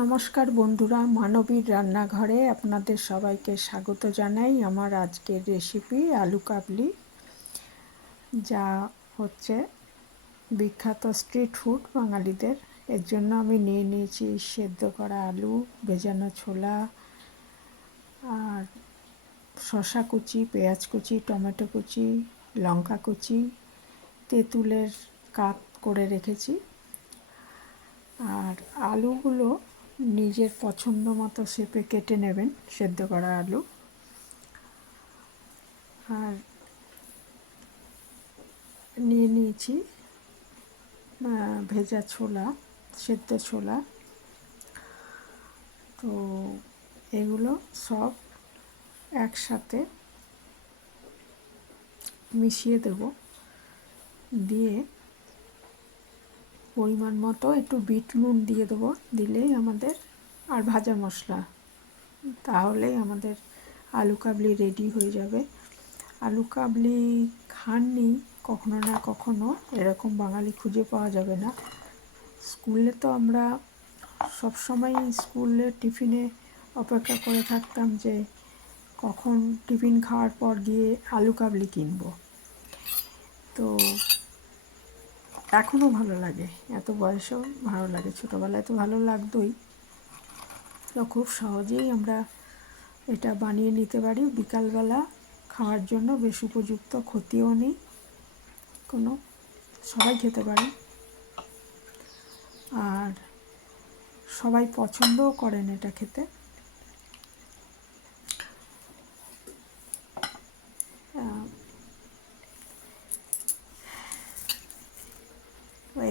নমস্কার বন্ধুরা, মানবীর রান্নাঘরে আপনাদের সবাইকে স্বাগত জানাই। আমার আজকের রেসিপি আলু কাবলি, যা হচ্ছে বিখ্যাত স্ট্রিট ফুড বাঙালিদের। এর জন্য আমি নিয়েছি সেদ্ধ করা আলু, ভেজানো ছোলা, আর শসা কুচি, পেঁয়াজ কুচি, টমেটো কুচি, লঙ্কা কুচি, তেঁতুলের কাপ করে রেখেছি। আর আলুগুলো নিজের পছন্দ মতো শেপে কেটে নেবেন, সেদ্ধ করা আলু। আর নিয়েছি ভেজা ছোলা, সেদ্ধ ছোলা। তো এগুলো সব একসাথে মিশিয়ে দেব, দিয়ে পরিমাণ মতো একটু বিট নুন দিয়ে দেবো, দিলেই আমাদের, আর ভাজা মশলা, তাহলেই আমাদের আলু কাবলি রেডি হয়ে যাবে। আলু কাবলি খাননি কখনো না কখনো, এরকম বাঙালি খুঁজে পাওয়া যাবে না। স্কুলে তো আমরা সবসময় স্কুলে টিফিনে অপেক্ষা করে থাকতাম যে কখন টিফিন খাওয়ার পর গিয়ে আলু কাবলি কিনবো। তো এখনও ভালো লাগে, এত বয়সেও ভালো লাগে, ছোটোবেলায় তো ভালো লাগতোই। তো খুব সহজেই আমরা এটা বানিয়ে নিতে পারি, বিকালবেলা খাওয়ার জন্য বেশ উপযুক্ত, ক্ষতিও নেই কোনো, সবাই খেতে পারে। আর সবাই পছন্দও করেন এটা খেতে।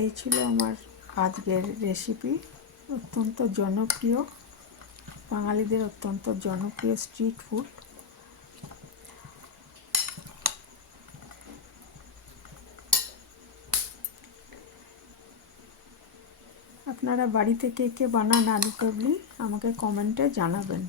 এই ছিল আমার আজকের রেসিপি। অত্যন্ত জনপ্রিয়, বাঙালিদের অত্যন্ত জনপ্রিয় স্ট্রিট ফুড। আপনারা বাড়িতে কে কে বানান আলু কাবলি আমাকে কমেন্টে জানাবেন।